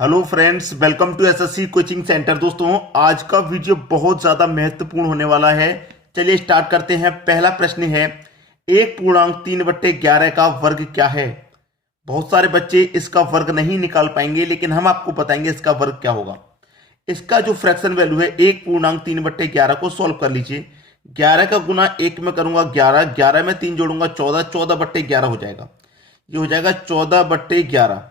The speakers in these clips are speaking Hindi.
Hello friends, welcome to SSC coaching centre. दोस्तों, आज का वीडियो बहुत ज़्यादा महत्वपूर्ण होने वाला है। चलिए स्टार्ट करते हैं। पहला प्रश्न है, 1/3/11 का वर्ग क्या है। बहुत सारे बच्चे इसका वर्ग नहीं निकाल पाएंगे, लेकिन हम आपको बताएंगे इसका वर्ग क्या होगा। इसका जो फ्रैक्शन वैल्यू है 1/3/11 को सॉल्व कर लीजिए। 11 का गुना 1 में करूंगा 11, 11 में 3 जोड़ूंगा 14, 14/11 हो जाएगा। ये हो जाएगा 14/11।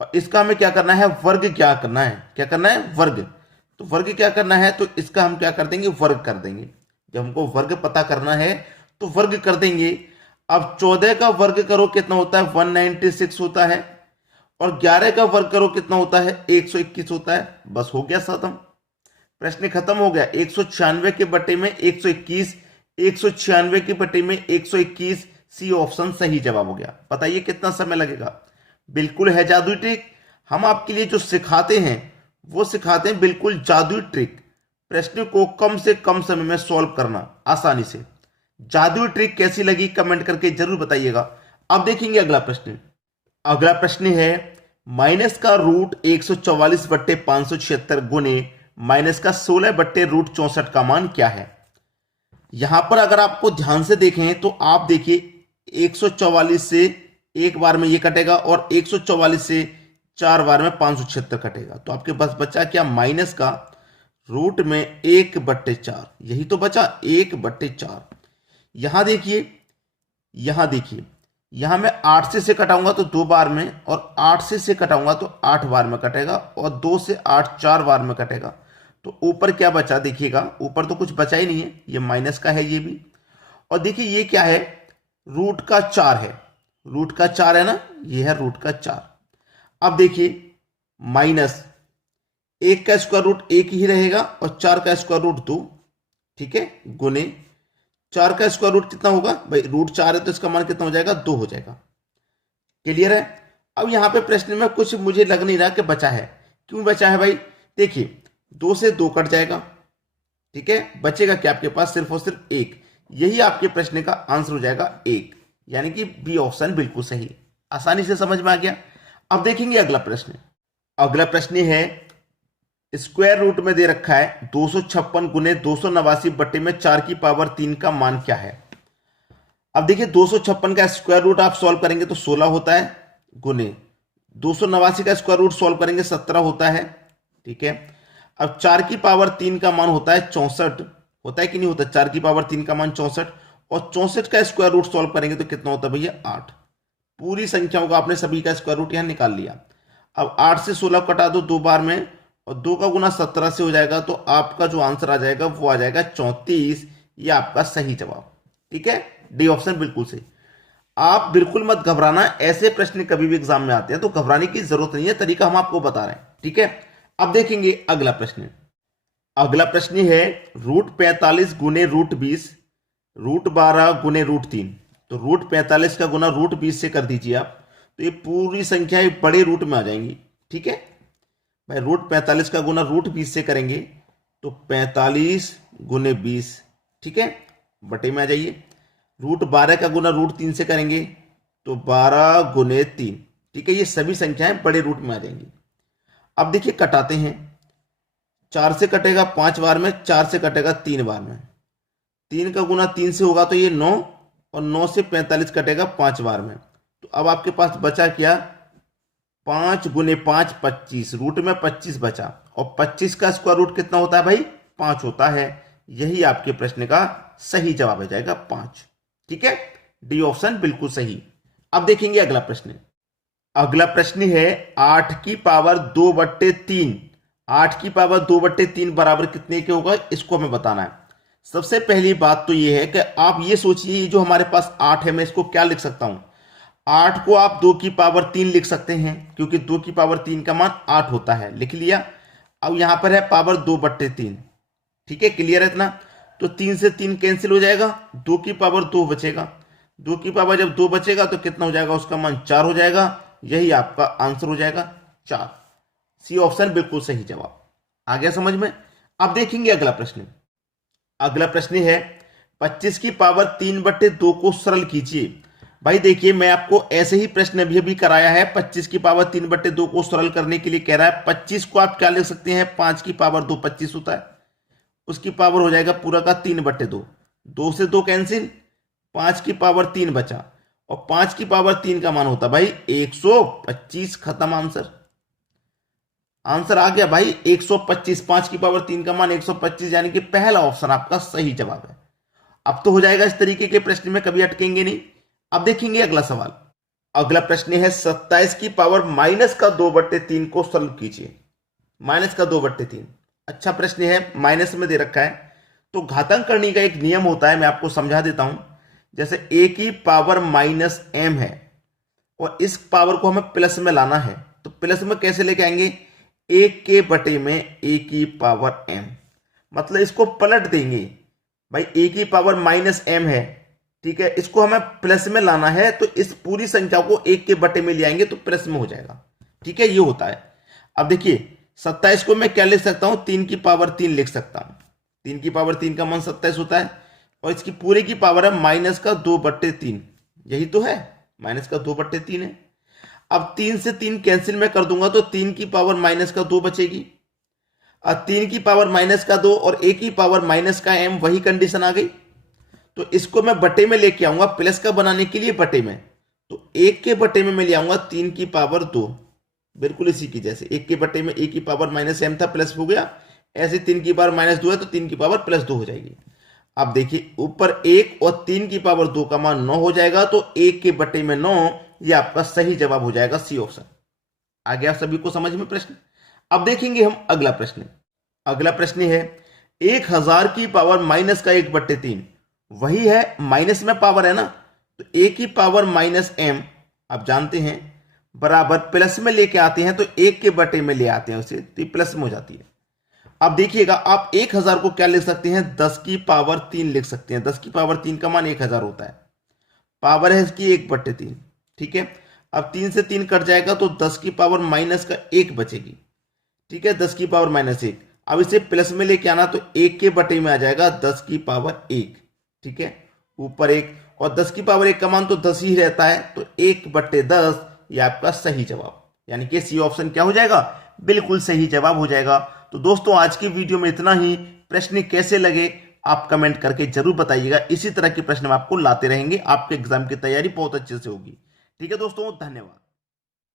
और इसका हमें क्या करना है, वर्ग क्या करना है, क्या करना है, वर्ग। तो वर्ग क्या करना है, तो इसका हम क्या कर देंगे, वर्ग कर देंगे। जब हमको वर्ग पता करना है तो वर्ग कर देंगे। अब 14 का वर्ग करो कितना होता है, 196 होता है। और 11 का वर्ग करो कितना होता है, 121 होता है। बस हो गया खत्म, प्रश्न खत्म हो गया। 196 के बटे में 121, 196 के बटे में 121, सी ऑप्शन सही जवाब हो गया। बताइए कितना समय लगेगा। बिल्कुल है जादुई ट्रिक। हम आपके लिए जो सिखाते हैं वो सिखाते हैं बिल्कुल जादुई ट्रिक, प्रश्न को कम से कम समय में सॉल्व करना आसानी से। जादुई ट्रिक कैसी लगी कमेंट करके जरूर बताइएगा। अब देखेंगे अगला प्रश्न। अगला प्रश्न है, माइनस का रूट 144/576 गुने माइनस का 16/√64 का मान क्या है। यहां पर अगर आपको ध्यान से देखें तो आप देखिए 144 से एक बार में ये कटेगा और 144 से 4 बार में 576 कटेगा। तो आपके पास बचा क्या, माइनस का रूट में 1/4। यही तो बचा 1/4। यहां देखिए, यहां देखिए, यहां मैं 8 से कटाऊंगा तो 2 बार में, और 8 से कटाऊंगा तो 8 बार में कटेगा, और 2 से 8 4 बार में कटेगा। तो ऊपर क्या बचा देखिएगा, ऊपर तो कुछ बचा ही नहीं है, ये माइनस का है ये भी। और देखिए ये क्या है, रूट का 4 है, रूट का 4 है ना, ये है रूट का 4। अब देखिए माइनस 1 का स्क्वायर रूट 1 ही रहेगा और 4 का स्क्वायर रूट 2, ठीक है, गुने 4 का स्क्वायर रूट कितना होगा भाई, रूट 4 है तो इसका मान कितना हो जाएगा, 2 हो जाएगा। क्लियर है। अब यहां पे प्रश्न में कुछ मुझे लग नहीं रहा कि बचा है। क्यों बचा है भाई, देखिए 2 से 2 कट जाएगा, ठीक है, बचेगा क्या आपके पास, सिर्फ और सिर्फ 1। यही आपके प्रश्न का आंसर हो जाएगा 1, यानी कि बी ऑप्शन बिल्कुल सही। आसानी से समझ में आ गया। अब देखेंगे अगला प्रश्न। अगला प्रश्न है, स्क्वायर रूट में दे रखा है 256 गुने 289 बटे में 4 की पावर 3 का मान क्या है। अब देखिए 256 का स्क्वायर रूट आप सॉल्व करेंगे तो 16 होता है, गुने 289 का स्क्वायर रूट सॉल्व करेंगे 17 होता है, ठीक है। अब 4 की पावर 3 का मान होता है 64, होता है कि नहीं होता, 4 की पावर 3 का मान 64, और 64 का स्क्वायर रूट सॉल्व करेंगे तो कितना होता है भैया, 8। पूरी संख्याओं का आपने सभी का स्क्वायर रूट यहां निकाल लिया। अब 8 से 16 कटा दो 2 बार में, और 2 का गुना 17 से हो जाएगा, तो आपका जो आंसर आ जाएगा वो आ जाएगा 34। ये आपका सही जवाब, ठीक है, डी ऑप्शन बिल्कुल सही। आप बिल्कुल मत घबराना, ऐसे प्रश्न कभी भी एग्जाम में आते हैं तो घबराने की जरूरत नहीं है, तरीका हम आपको बता रहे हैं, ठीक है। अब देखेंगे अगला प्रश्न। अगला प्रश्न है, √45 गुने √20, √12 गुने √3। तो √45 का गुना √20 से कर दीजिए आप, तो ये पूरी संख्याएं बड़े रूट में आ जाएंगी, ठीक है भाई। √45 का गुना √20 से करेंगे तो 45 गुने 20, ठीक है, बटे में आ जाइए। √12 का गुना √3 से करेंगे तो 12 गुने 3, ठीक है, ये सभी संख्याएं बड़े रूट में आ जाएंगी। अब देखिए कटाते हैं, 4 से कटेगा 5 बार में, 4 से कटेगा 3 बार में, 3 का गुना 3 से होगा तो ये 9, और 9 से 45 कटेगा 5 बार में। तो अब आपके पास बचा क्या, 5 गुने 5 25, रूट में 25 बचा, और 25 का स्क्वायर रूट कितना होता है भाई, 5 होता है। यही आपके प्रश्न का सही जवाब हो जाएगा 5, ठीक है, डी ऑप्शन बिल्कुल सही। अब देखेंगे अगला प्रश्न। अगला प्रश्न है, 8 की पावर 2/3, 8 की पावर 2/3 बराबर कितने के होगा, इसको हमें बताना है। सबसे पहली बात तो यह है कि आप ये सोचिए, जो हमारे पास 8 है, मैं इसको क्या लिख सकता हूं, 8 को आप 2 की पावर 3 लिख सकते हैं, क्योंकि 2 की पावर 3 का मान 8 होता है, लिख लिया। अब यहां पर है पावर 2/3, ठीक है, क्लियर है इतना। तो 3 से 3 कैंसिल हो जाएगा, 2 की पावर 2 बचेगा, 2 की पावर जब 2 बचेगा तो कितना हो जाएगा, उसका मान 4 हो जाएगा। यही आपका आंसर हो जाएगा 4, सी ऑप्शन बिल्कुल सही जवाब। आ गया समझ में। अब देखेंगे अगला प्रश्न। अगला प्रश्न है, 25 की पावर 3/2 को सरल कीजिए। भाई देखिए, मैं आपको ऐसे ही प्रश्न अभी अभी कराया है। 25 की पावर 3/2 को सरल करने के लिए कह रहा है। 25 को आप क्या लिख सकते हैं, 5 की पावर 2 25 होता है, उसकी पावर हो जाएगा पूरा का 3/2, 2 से 2 कैंसिल, 5 की पावर 3 बचा, और 5 की पावर 3 का मान होता भाई 125। खत्म आंसर। आंसर आ गया भाई 125। 5 की पावर 3 का मान 125, यानी कि पहला ऑप्शन आपका सही जवाब है। अब तो हो जाएगा इस तरीके के प्रश्न में कभी अटकेंगे नहीं। अब देखेंगे अगला सवाल। अगला प्रश्न है 27 की पावर -2/3 को सॉल्व कीजिए। -2/3 अच्छा प्रश्न है, माइनस में दे रखा है। तो घातांक करने का एक नियम होता है, मैं आपको समझा देता हूं। जैसे a की पावर -m है और इस पावर को हमें प्लस में लाना है, तो प्लस में कैसे लेके आएंगे, 1 के बटे में a की पावर m, मतलब इसको पलट देंगे भाई। a की पावर -m है, ठीक है, इसको हमें प्लस में लाना है, तो इस पूरी संख्या को 1 के बटे में ले आएंगे तो प्लस में हो जाएगा। ठीक है, ये होता है। अब देखिए 27 को मैं क्या लिख सकता हूं, 3 की पावर 3 लिख सकता हूं। 3 की पावर 3 का मान 27 होता है, और इसकी पूरे की पावर है -2/3, यही तो है, -2/3 है। अब 3 से 3 कैंसिल में कर दूंगा तो 3 की पावर -2 बचेगी। अब 3 की पावर -2 और a की पावर -m, वही कंडीशन आ गई। तो इसको मैं बटे में लेके आऊंगा, प्लस का बनाने के लिए बटे में, तो 1 के बटे में मैं ले आऊंगा 3 की पावर 2, बिल्कुल इसी की जैसे 1 के बटे में a की पावर -m था, प्लस हो गया। ऐसे 3 की पावर -2 है तो 3 की पावर +2 हो जाएगी। अब देखिए ऊपर 1 और 3 की पावर 2 का मान 9 हो जाएगा, तो 1 के बटे में 9, ये आपका सही जवाब हो जाएगा, सी ऑप्शन। आ गया सभी को समझ में प्रश्न। अब देखेंगे हम अगला प्रश्न। अगला प्रश्न है 1000 की पावर -1/3, वही है, माइनस में पावर है ना, तो a की पावर -m आप जानते हैं बराबर प्लस में लेके आते हैं तो 1 के बटे में ले आते हैं उसे, तो प्लस में हो जाती है। अब देखिएगा आप 1000 को क्या लिख सकते हैं, 10 की पावर 3 लिख सकते हैं। 10 की पावर 3 का मान 1000 होता है, पावर है इसकी 1/3। ठीक है, अब 3 से 3 कट जाएगा तो 10 की पावर -1 बचेगी। ठीक है, 10 की पावर -1। अब इसे प्लस में लेके आना तो 1 के बटे में आ जाएगा 10 की पावर 1। ठीक है, ऊपर 1 और 10 की पावर 1 का मान तो 10 ही रहता है, तो 1/10 ये आपका सही जवाब, यानी कि सी ऑप्शन क्या हो जाएगा, बिल्कुल सही जवाब हो जाएगा। तो दोस्तों आज की वीडियो में इतना ही। प्रश्न कैसे लगे आप कमेंट करके जरूर बताइएगा। इसी तरह के प्रश्न हम आपको लाते रहेंगे, आपके एग्जाम की तैयारी बहुत अच्छे से होगी। ठीक है दोस्तों, धन्यवाद।